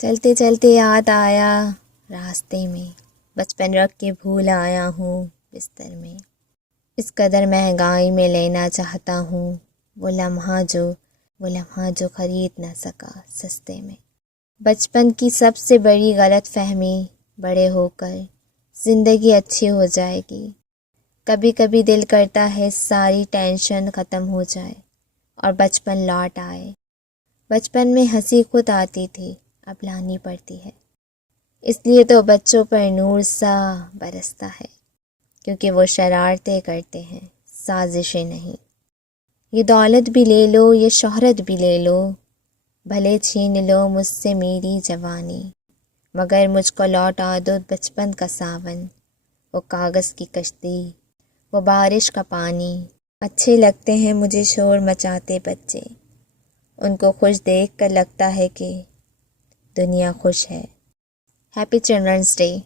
چلتے چلتے یاد آیا راستے میں، بچپن رکھ کے بھول آیا ہوں بستر میں۔ اس قدر مہنگائی میں لینا چاہتا ہوں وہ لمحہ جو خرید نہ سکا سستے میں۔ بچپن کی سب سے بڑی غلط فہمی، بڑے ہو کر زندگی اچھی ہو جائے گی۔ کبھی کبھی دل کرتا ہے ساری ٹینشن ختم ہو جائے اور بچپن لوٹ آئے۔ بچپن میں ہنسی خود آتی تھی، اب لانی پڑتی ہے۔ اس لیے تو بچوں پر نور سا برستا ہے، کیونکہ وہ شرارتیں کرتے ہیں، سازشیں نہیں۔ یہ دولت بھی لے لو، یہ شہرت بھی لے لو، بھلے چھین لو مجھ سے میری جوانی، مگر مجھ کو لوٹا دو بچپن کا ساون، وہ کاغذ کی کشتی، وہ بارش کا پانی۔ اچھے لگتے ہیں مجھے شور مچاتے بچے، ان کو خوش دیکھ کر لگتا ہے کہ دنیا خوش ہے۔ Happy children's day.